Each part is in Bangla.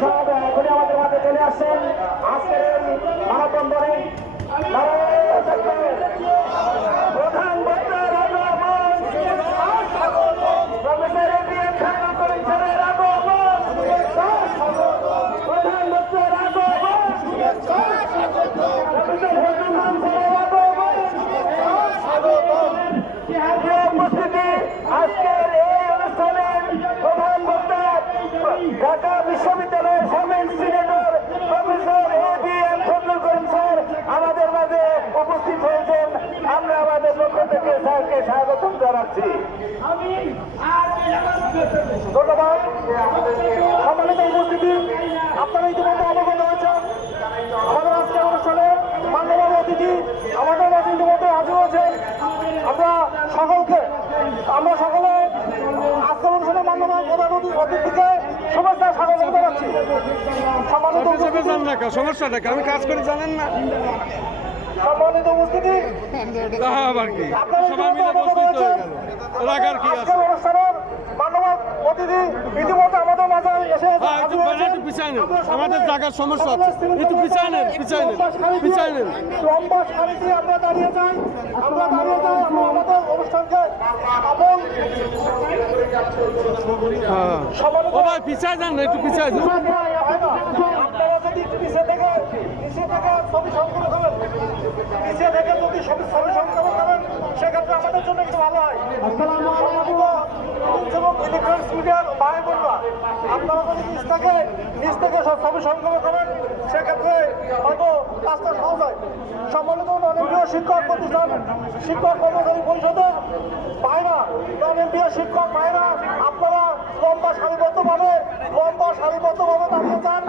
সাহেব এখনই আমাদের মাঝে চলে আসছেন আজকের থেকে স্যারকে স্বাগত জানাচ্ছি ধন্যবাদ। সম্মানিত উপস্থিতি আপনারা ইতিমধ্যে অবগত হয়েছেন। আমাদের আজকের অনুষ্ঠানে মান্যবাদ অতিথি আমাদের মাঝে ইতিমধ্যে হাজির হয়েছেন। আমরা সকলকে আমরা সকলে আজকের অনুষ্ঠানে মান্যবাদ প্রধান অতি- অতিথিকে শুভেচ্ছা স্বাগত জানাচ্ছি। সম্মানিত? সমস্যাটা? আমি কাজ করে জানেন না? সম্মানিত উপস্থিতি। আবার কি সবাই মিলে অবগত বসতেই তো হয়ে গেল। রাখার কি আছে? অনুষ্ঠানের মান্যবাদ অতিথি ইতিমধ্যে আমাদের মাঝে এসে হ্যাঁ, একটু। একটু পিছায় নেন। আমাদের জায়গার সমস্যা আছে। একটু পিছায় নেন, পিছায় নেন, পিছায় নেন। লম্বা সারি দিয়ে আমরা দাঁড়িয়ে যাই আমরা দাঁড়িয়ে যাই আমরা আমাদের অনুষ্ঠানকে এবং সম্মানিত ও ভাই পিছায় যান একটু পিছায় যান। আপনারা যদি একটু নিচে থেকে নিচে থেকে ছবি সংগ্রহ করেন সেক্ষেত্রে আমাদের জন্য একটু ভালো হয়। ইলেকট্রনিক্স মিডিয়ার ভাই বোনরা আপনারা যদি নিচ থেকে নিচ থেকে সব ছবি সংগ্রহ করেন সেক্ষেত্রে হয়তো কাজটা সহজ হয়। সম্মানিত ননেন্দ্রীয় শিক্ষক প্রতিষ্ঠান শিক্ষক কর্মচারী পরিষদের ভাইরা ননেন্দ্রীয় শিক্ষক ভাইরা আপনারা লম্বা সারিবদ্ধভাবে লম্বা সারিবদ্ধভাবে দাঁড়িয়ে যান।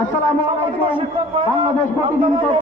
বাংলাদেশ প্রতিদিন